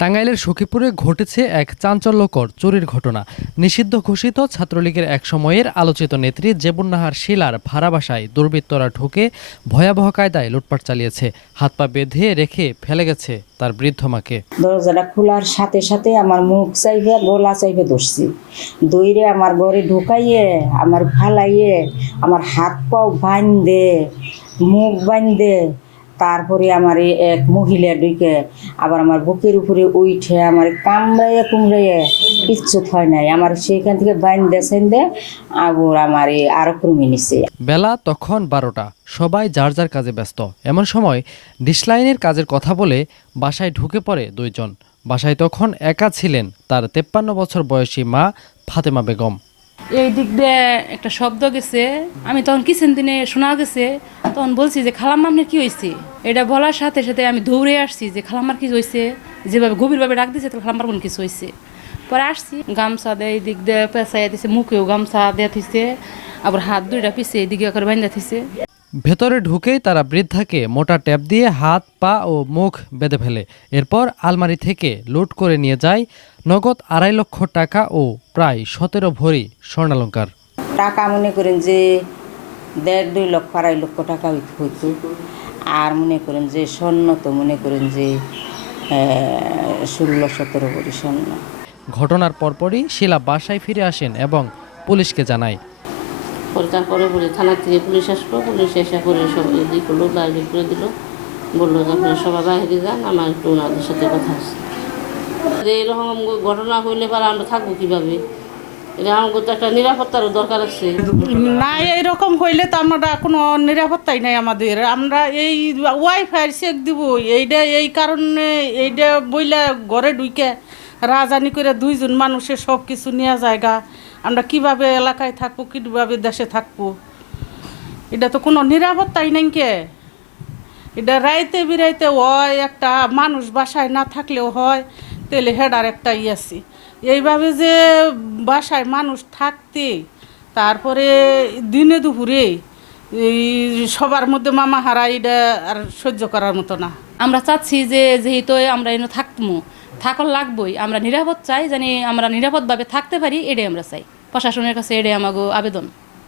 টাঙ্গাইলের সখীপুরে ঘটেছে এক চাঞ্চল্যকর চুরির ঘটনা। নিষিদ্ধ ঘোষিত ছাত্রলীগের এক সময়ের আলোচিত নেত্রী জেবুন্নাহার শিলার ভাড়া বাসায় দুর্বৃত্তরা ঢুকে ভয়াবহ কায়দায় লুটপাট চালিয়েছে। হাত পা বেঁধে রেখে ফেলে গেছে তার বৃদ্ধ মাকে। দরজাটা খোলার সাথে সাথে আমার মুখ চাইবে গলা চাইবে ধরছি, দইরে আমার ঘরে ঢুকাইয়ে আমার ফালাইয়ে আমার হাত পাও বাঁধে মুখ বাঁধে তারপরে আমার এক মহিলা ঢুকে আবার আমার বুকের উপরে উঠে আমার কামড়াইয়ে কুমড়াইয়ে কিচ্ছু হয় নাই, আমার সেইখান থেকে বাঁধে সেন্দে আবার আমার আরো কমে নিছে। বেলা তখন 12টা, সবাই যার যার কাজে ব্যস্ত। এমন সময় ডিশলাইনের কাজের কথা বলে বাসায় ঢুকে পড়ে দুইজন। বাসায় তখন একা ছিলেন তার 53 বছর বয়সী মা ফাতেমা বেগম। এই দিক দিয়ে একটা শব্দ গেছে, আমি তখন কিচেন দিনে শোনা গেছে, তখন বলছি যে খালাম্মা আপনার কি হয়েছে। এটা বলার সাথে সাথে আমি দৌড়ে আসছি যে খালাম্মার কি হয়েছে, যেভাবে গভীরভাবে ডাক দিয়েছে তো খালাম্মার কোনো কিছু হয়েছে। পরে আসছি, গামছা দেয় এই দিক দিয়ে পেঁচাইয়া দিছে, মুখেও গামছা দেওয়া থিছে, আবার হাত দুইটা পিছিয়ে এদিকে করে বান্ধা থিছে। ভেতরে ঢুকেই তারা বৃদ্ধাকে মোটা ট্যাপ দিয়ে হাত পা ও মুখ বেঁধে ফেলে। এরপর আলমারি থেকে লুট করে নিয়ে যায় নগদ 2.5 লক্ষ টাকা ও প্রায় 17 ভরি স্বর্ণালংকার। টাকা মনে করেন যে 1.5-2 লক্ষ 2.5 লক্ষ টাকা হইতো, আর মনে করেন যে স্বর্ণ তো মনে করেন যে 16-17 ভরি স্বর্ণ। ঘটনার পরপরই শিলা বাসায় ফিরে আসেন এবং পুলিশকে জানায়। তারপরে বলে থানা থেকে পুলিশ আসলো, পুলিশ এসে করে সব এদিক করলো, বাইরে করে দিল, বললো যে আপনারা সবাই বাইরে যান, আমার একটু ওনাদের সাথে কথা আছে। এরকম ঘটনা হইলে পরে আমরা থাকবো কীভাবে, এটা আমাকে তো একটা নিরাপত্তারও দরকার আছে। না, এইরকম হইলে তো আমরা কোনো নিরাপত্তাই নাই আমাদের। আমরা এই ওয়াইফাই চেক দিব, এইটা এই কারণে এইটা বইলা ঘরে ঢুকে রাজানি করে 2জন মানুষের সব কিছু নেওয়া জায়গা, আমরা কিভাবে এলাকায় থাকবো, কীভাবে দেশে থাকবো, এটা তো কোনো নিরাপত্তাই নাই। কে এটা রাইতে বিরাইতে হয়, একটা মানুষ বাসায় না থাকলেও হয়, তেলে হেডার একটা আছে। এইভাবে যে বাসায় মানুষ থাকতে তারপরে দিনে দুপুরে এই সবার মধ্যে মামা হারা, এটা আর সহ্য করার মতো না। আমরা চাচ্ছি যে যেহেতু আমরা এনে থাকার লাগবই, আমরা নিরাপদ চাই, জানি আমরা নিরাপদভাবে থাকতে পারি, এটাই আমরা চাই। প্রশাসনের কাছে এটাই আমাগো আবেদন।